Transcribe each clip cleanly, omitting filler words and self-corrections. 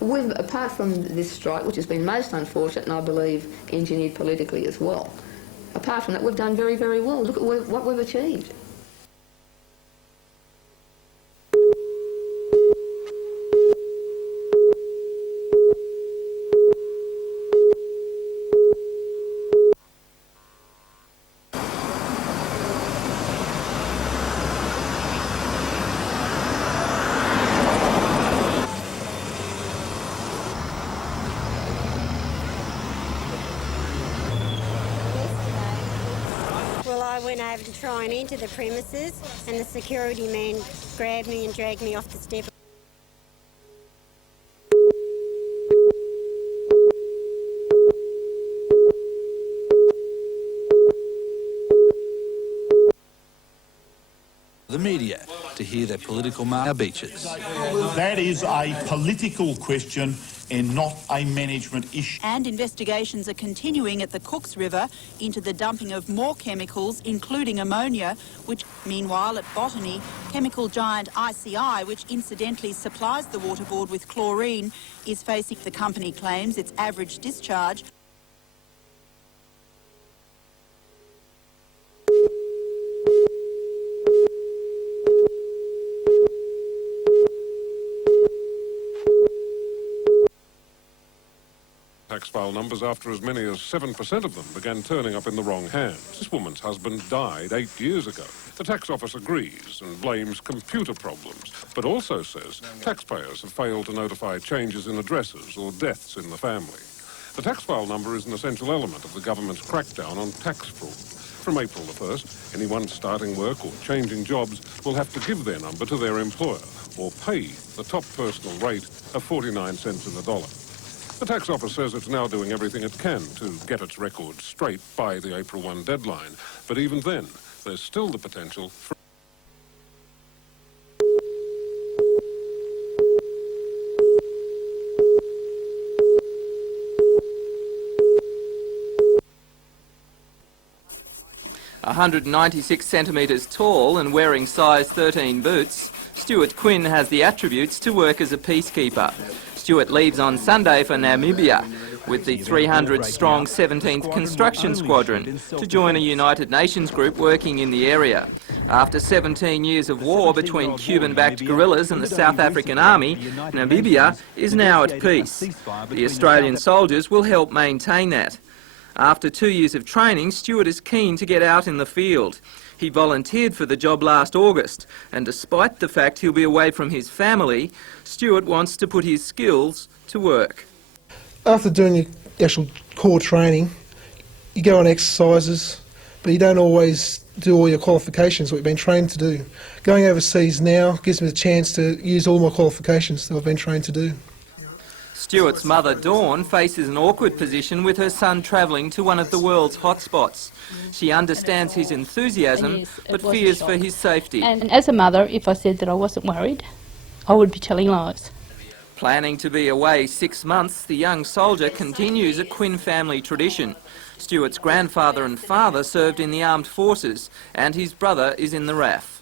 Apart from this strike, which has been most unfortunate and I believe engineered politically as well, apart from that, we've done very, very well. Look at what we've achieved. Well, I went over to try and enter the premises and the security man grabbed me and dragged me off the step. The media to hear their political beaches. That is a political question and not a management issue. And investigations are continuing at the Cooks River into the dumping of more chemicals, including ammonia, which, meanwhile, at Botany, chemical giant ICI, which incidentally supplies the Water Board with chlorine, is facing, the company claims, its average discharge. Tax file numbers after as many as 7% of them began turning up in the wrong hands. This woman's husband died 8 years ago. The tax office agrees and blames computer problems, but also says taxpayers have failed to notify changes in addresses or deaths in the family. The tax file number is an essential element of the government's crackdown on tax fraud. From April the 1st, anyone starting work or changing jobs will have to give their number to their employer or pay the top personal rate of 49 cents in the dollar. The tax office says it's now doing everything it can to get its records straight by the April 1 deadline. But even then, there's still the potential for... .196 centimetres tall and wearing size 13 boots, Stuart Quinn has the attributes to work as a peacekeeper. Stuart leaves on Sunday for Namibia with the 300-strong 17th Construction Squadron to join a United Nations group working in the area. After 17 years of war between Cuban-backed guerrillas and the South African Army, Namibia is now at peace. The Australian soldiers will help maintain that. After 2 years of training, Stuart is keen to get out in the field. He volunteered for the job last August, and despite the fact he'll be away from his family, Stuart wants to put his skills to work. After doing your actual core training, you go on exercises, but you don't always do all your qualifications, what you've been trained to do. Going overseas now gives me the chance to use all my qualifications that I've been trained to do. Stuart's mother, Dawn, faces an awkward position with her son travelling to one of the world's hotspots. She understands his enthusiasm, but fears for his safety. And as a mother, if I said that I wasn't worried, I would be telling lies. Planning to be away 6 months, the young soldier continues a Quinn family tradition. Stuart's grandfather and father served in the armed forces, and his brother is in the RAF.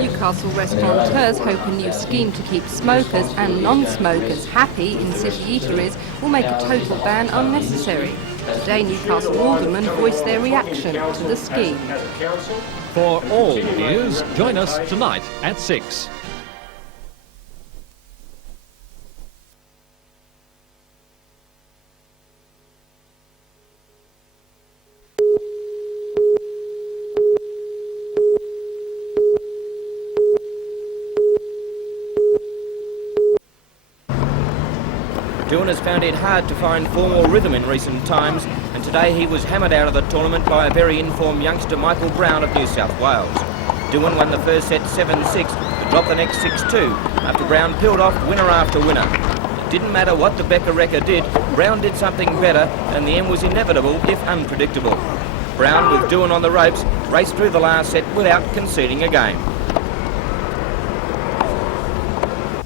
Newcastle restaurateurs hope a new scheme to keep smokers and non-smokers happy in city eateries will make a total ban unnecessary. Today, Newcastle aldermen voiced their reaction to the scheme. For all news, join us tonight at 6. Doohan has found it hard to find form or rhythm in recent times, and today he was hammered out of the tournament by a very informed youngster, Michael Brown of New South Wales. Doohan won the first set 7-6, but dropped the next 6-2, after Brown peeled off winner after winner. It didn't matter what the Becker Wrecker did, Brown did something better, and the end was inevitable, if unpredictable. Brown, with Doohan on the ropes, raced through the last set without conceding a game.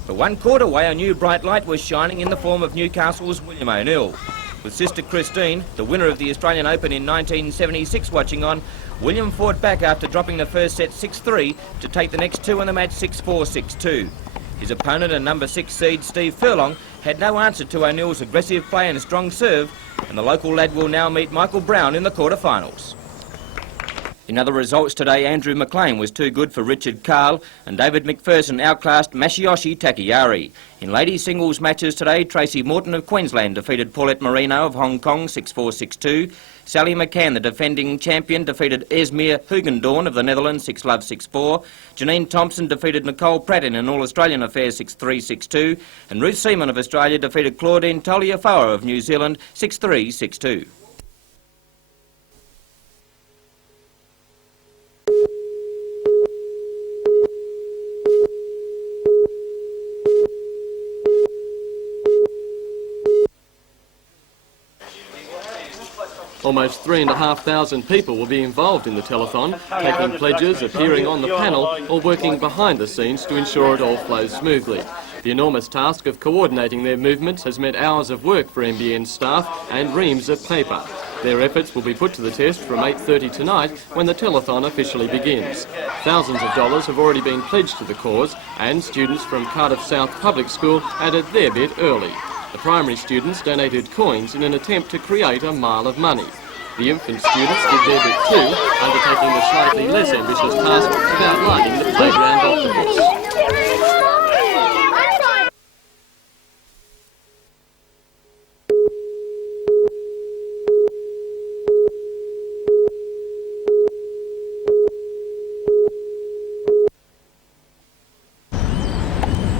But 1 quarter away, a new bright light was shining in the form of Newcastle's William O'Neill. With sister Christine, the winner of the Australian Open in 1976, watching on, William fought back after dropping the first set 6-3 to take the next 2 in the match 6-4, 6-2. His opponent, a number 6 seed Steve Furlong, had no answer to O'Neill's aggressive play and strong serve, and the local lad will now meet Michael Brown in the quarterfinals. In other results today, Andrew McLean was too good for Richard Carl, and David McPherson outclassed Masayoshi Takayari. In ladies singles matches today, Tracy Morton of Queensland defeated Paulette Marino of Hong Kong 6-4, 6-2. Sally McCann, the defending champion, defeated Esmir Hugendorn of the Netherlands 6-love, 6-4. Janine Thompson defeated Nicole Pratt in an All-Australian affair 6-3, 6-2. And Ruth Seaman of Australia defeated Claudine Toliafoa of New Zealand 6-3, 6-2. Almost 3,500 people will be involved in the telethon, taking pledges, appearing on the panel or working behind the scenes to ensure it all flows smoothly. The enormous task of coordinating their movements has meant hours of work for NBN staff and reams of paper. Their efforts will be put to the test from 8:30 tonight when the telethon officially begins. Thousands of dollars have already been pledged to the cause, and students from Cardiff South Public School added their bit early. The primary students donated coins in an attempt to create a mile of money. The infant students did their bit too, undertaking the slightly less ambitious task of outlining the playground octopus.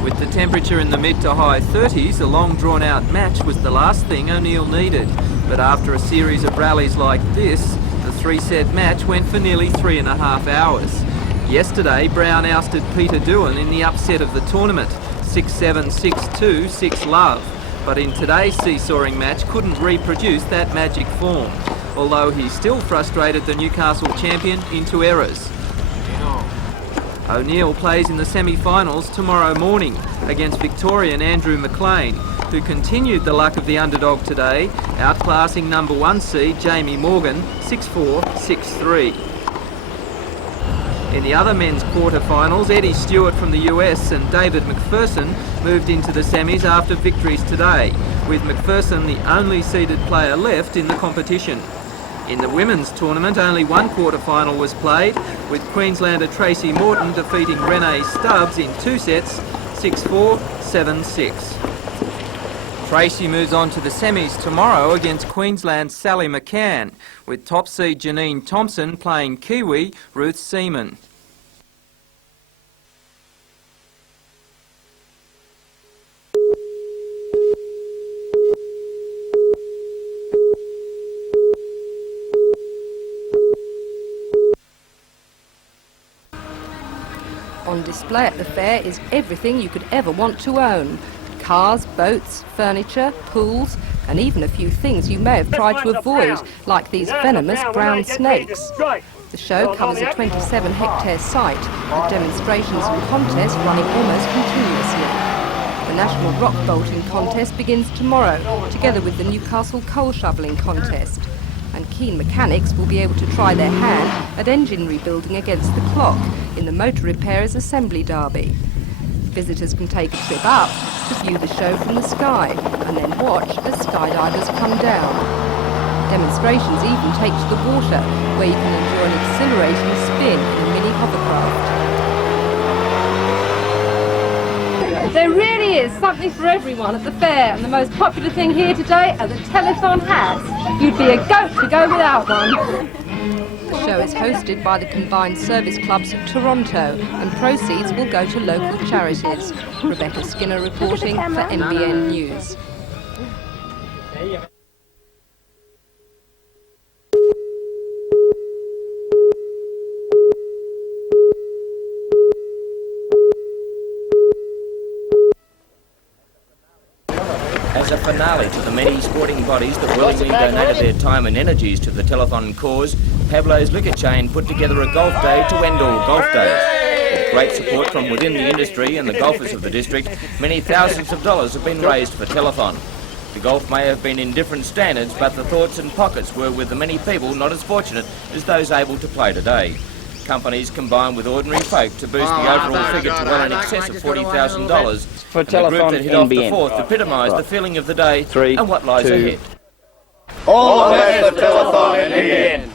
With the temperature in the mid to high 30s, a long drawn out match was the last thing O'Neill needed. But after a series of rallies like this, the 3-set match went for nearly 3.5 hours. Yesterday, Brown ousted Peter Doohan in the upset of the tournament, 6-7, 6-2, 6-love. But in today's seesawing match couldn't reproduce that magic form, although he still frustrated the Newcastle champion into errors. O'Neill plays in the semi-finals tomorrow morning against Victorian Andrew McLean, who continued the luck of the underdog today, outclassing number 1 seed Jamie Morgan 6-4, 6-3. In the other men's quarter-finals, Eddie Stewart from the US and David McPherson moved into the semis after victories today, with McPherson the only seeded player left in the competition. In the women's tournament, only one quarter-final was played, with Queenslander Tracy Morton defeating Renee Stubbs in 2 sets, 6-4, 7-6. Tracy moves on to the semis tomorrow against Queensland's Sally McCann, with top seed Janine Thompson playing Kiwi Ruth Seaman. On display at the fair is everything you could ever want to own. Cars, boats, furniture, pools, and even a few things you may have tried to avoid, like these venomous brown snakes. The show covers a 27-hectare site, with demonstrations and contests running almost continuously. The National Rock Bolting Contest begins tomorrow, together with the Newcastle Coal Shovelling Contest. And keen mechanics will be able to try their hand at engine rebuilding against the clock in the Motor Repairers Assembly Derby. Visitors can take a trip up to view the show from the sky and then watch as skydivers come down. Demonstrations even take to the water, where you can enjoy an exhilarating spin in a mini hovercraft. There really is something for everyone at the fair, and the most popular thing here today are the telethon hats. You'd be a goat to go without one. The show is hosted by the Combined Service Clubs of Toronto, and proceeds will go to local charities. Rebecca Skinner reporting for NBN News. As a finale to the many sporting bodies that willingly donated their time and energies to the telethon cause, Pablo's Liquor Chain put together a golf day to end all golf days. With great support from within the industry and the golfers of the district, many thousands of dollars have been raised for telethon. The golf may have been in different standards, but the thoughts and pockets were with the many people not as fortunate as those able to play today. Companies combine with ordinary folk to boost the overall figure to well in excess of $40,000. For the group that hit off the NBN. fourth epitomised the feeling of the day and what lies ahead. All the best for telethon NBN.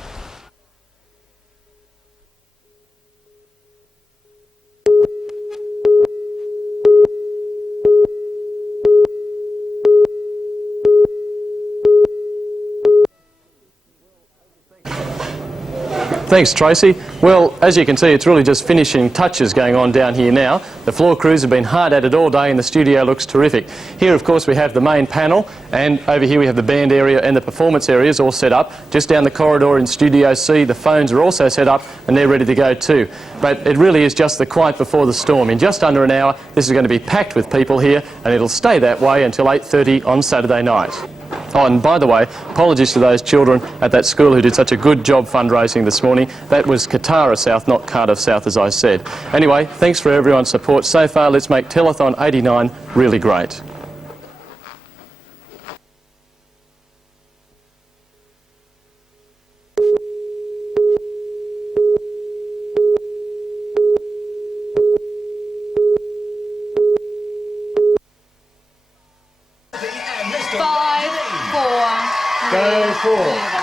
Thanks, Tracy. Well, as you can see, it's really just finishing touches going on down here now. The floor crews have been hard at it all day and the studio looks terrific. Here, of course, we have the main panel, and over here we have the band area and the performance areas all set up. Just down the corridor in Studio C, the phones are also set up and they're ready to go too. But it really is just the quiet before the storm. In just under an hour, this is going to be packed with people here, and it'll stay that way until 8:30 on Saturday night. Oh, and by the way, apologies to those children at that school who did such a good job fundraising this morning. That was Katara South, not Cardiff South, as I said. Anyway, thanks for everyone's support so far. Let's make Telethon 89 really great. Go for.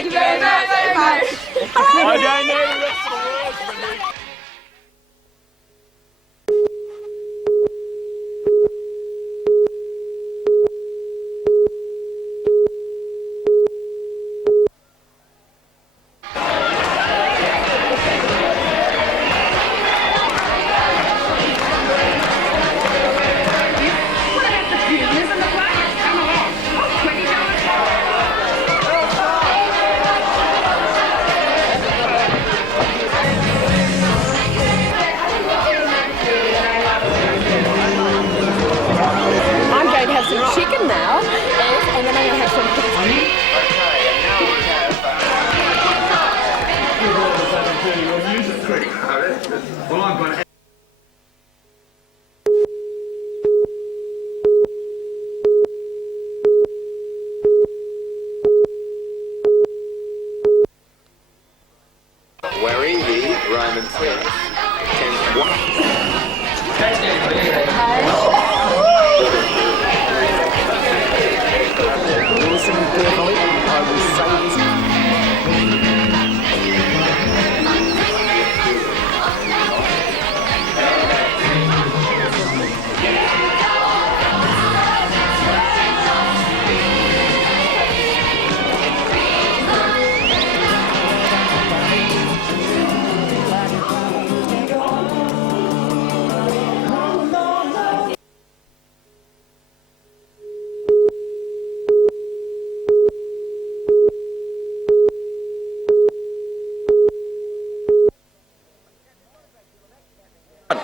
Thank you very much. I don't know the rest of the words, but chicken now, and then I'm going to have some pizza. well, I'm going to... Wearing the Roman 10. Listen carefully, I will say this.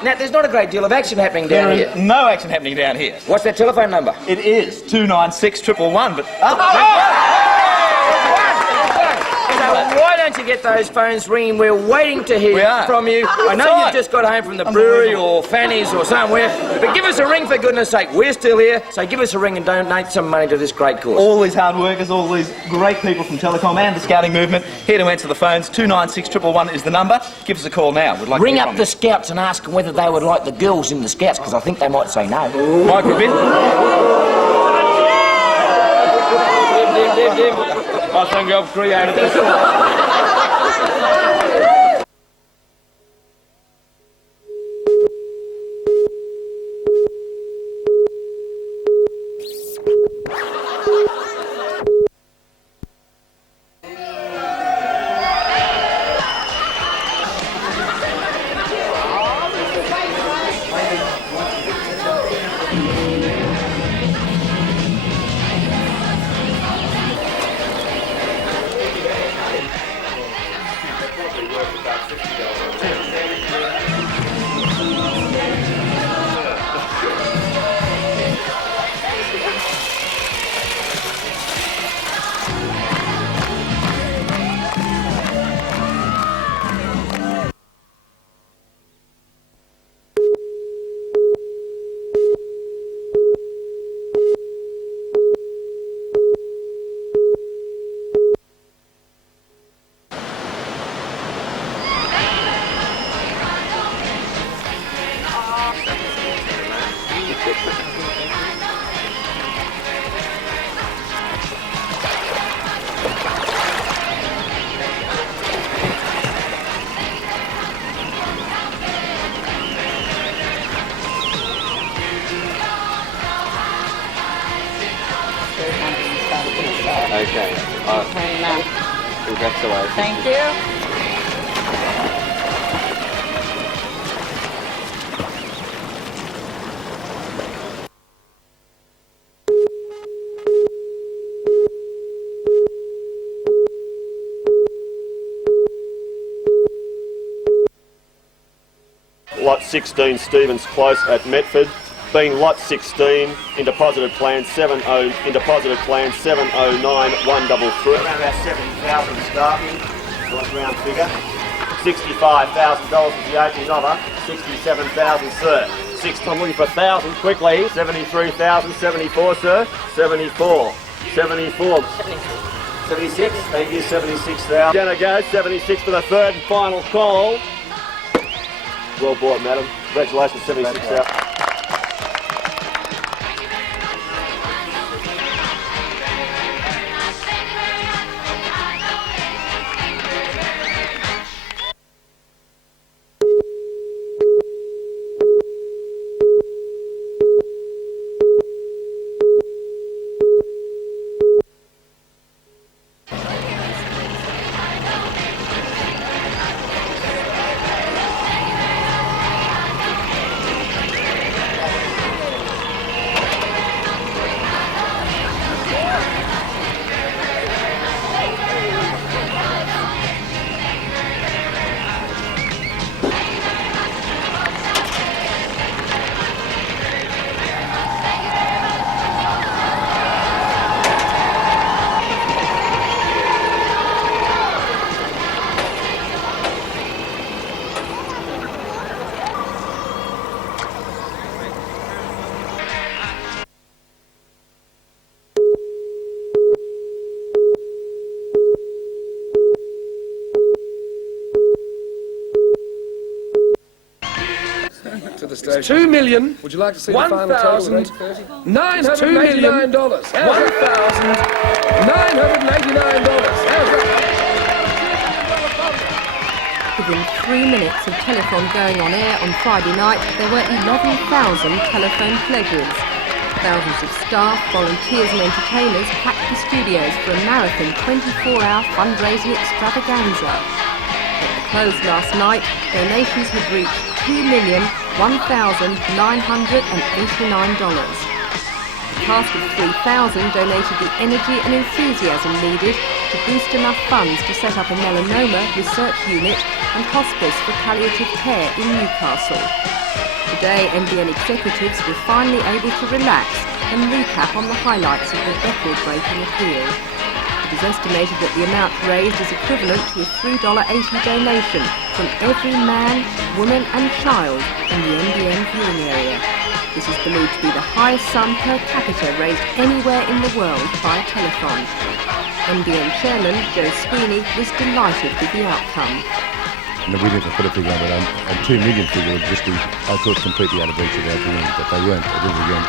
Now, there's not a great deal of action happening down here. There is no action happening down here. What's that telephone number? It is 296 111, but... So why don't you get those phones ringing? We're waiting to hear from you. I know you've just got home from the brewery or Fanny's or somewhere, but give us a ring for goodness sake. We're still here, so give us a ring and donate some money to this great cause. All these hard workers, all these great people from Telecom and the Scouting movement, here to answer the phones. 296 111 is the number. Give us a call now. We'd like Ring to hear up from the you. Scouts and ask them whether they would like the girls in the Scouts, because I think they might say no. Microbin. I think I've created this. Okay. Congratulations. Thank you. Lot 16 Stevens Close at Metford, being Lot 16 in deposited plan 70 in deposited plan 709133. Around about 70,000 staffing, nice round figure. $65,000 is the opening offer. 67,000, sir. I'm looking for 1,000 quickly. 73,000, 74, sir. 74, 74. 76. Thank you. 76,000. Gonna go 76 for the third and final call. Well bought, madam. Congratulations, 76,000. to the station. It's $2 million. Would you like to see the final total at $8.30? $989. Within 3 minutes of telephone going on air on Friday night, there were 11,000 telephone pledges. Thousands of staff, volunteers and entertainers packed the studios for a marathon 24-hour fundraising extravaganza. At the close last night, donations had reached $2,001,989. A cast of 3,000 donated the energy and enthusiasm needed to boost enough funds to set up a melanoma research unit and hospice for palliative care in Newcastle. Today, NBN executives were finally able to relax and recap on the highlights of the record-breaking appeal. It is estimated that the amount raised is equivalent to a $3.80 donation from every man, woman and child in the NBN viewing area. This is believed to be the highest sum per capita raised anywhere in the world by a telethon. NBN chairman Joe Sweeney was delighted with the outcome. We didn't put a figure on it, and 2 million figure would just be, I thought, completely out of reach of our viewing, but they weren't. It was again.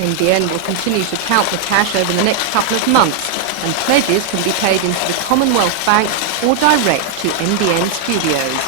NBN will continue to count the cash over the next couple of months, and pledges can be paid into the Commonwealth Bank or direct to NBN Studios.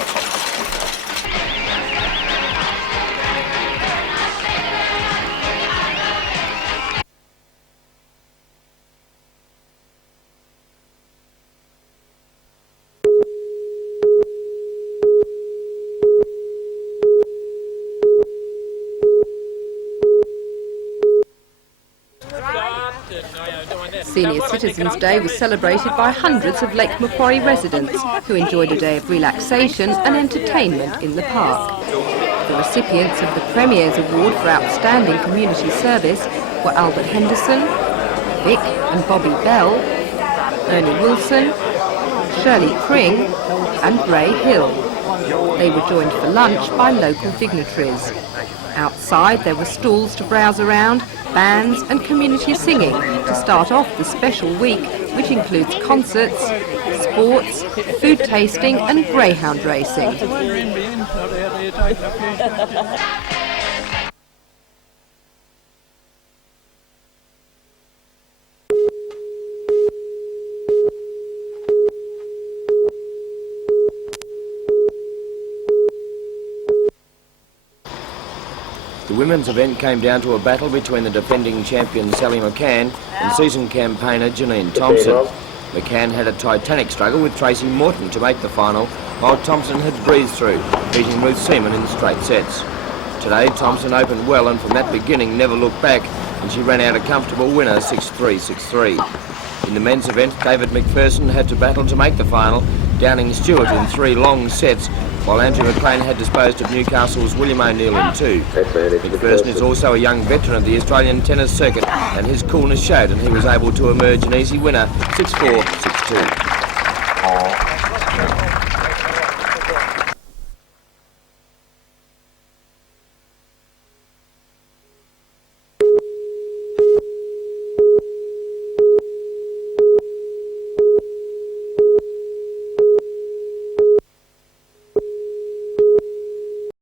Senior Citizens Day was celebrated by hundreds of Lake Macquarie residents who enjoyed a day of relaxation and entertainment in the park. The recipients of the Premier's Award for Outstanding Community Service were Albert Henderson, Vic and Bobby Bell, Ernie Wilson, Shirley Pring and Ray Hill. They were joined for lunch by local dignitaries. Outside there were stalls to browse around, bands and community singing to start off the special week, which includes concerts, sports, food tasting and greyhound racing. The women's event came down to a battle between the defending champion Sally McCann and seasoned campaigner Janine Thompson. McCann had a titanic struggle with Tracy Morton to make the final, while Thompson had breezed through, beating Ruth Seaman in straight sets. Today, Thompson opened well and from that beginning never looked back, and she ran out a comfortable winner 6-3, 6-3. In the men's event, David McPherson had to battle to make the final, downing Stewart in 3 long sets, while Andrew McLean had disposed of Newcastle's William O'Neill in 2. McPherson is also a young veteran of the Australian tennis circuit, and his coolness showed, and he was able to emerge an easy winner 6-4, 6-2.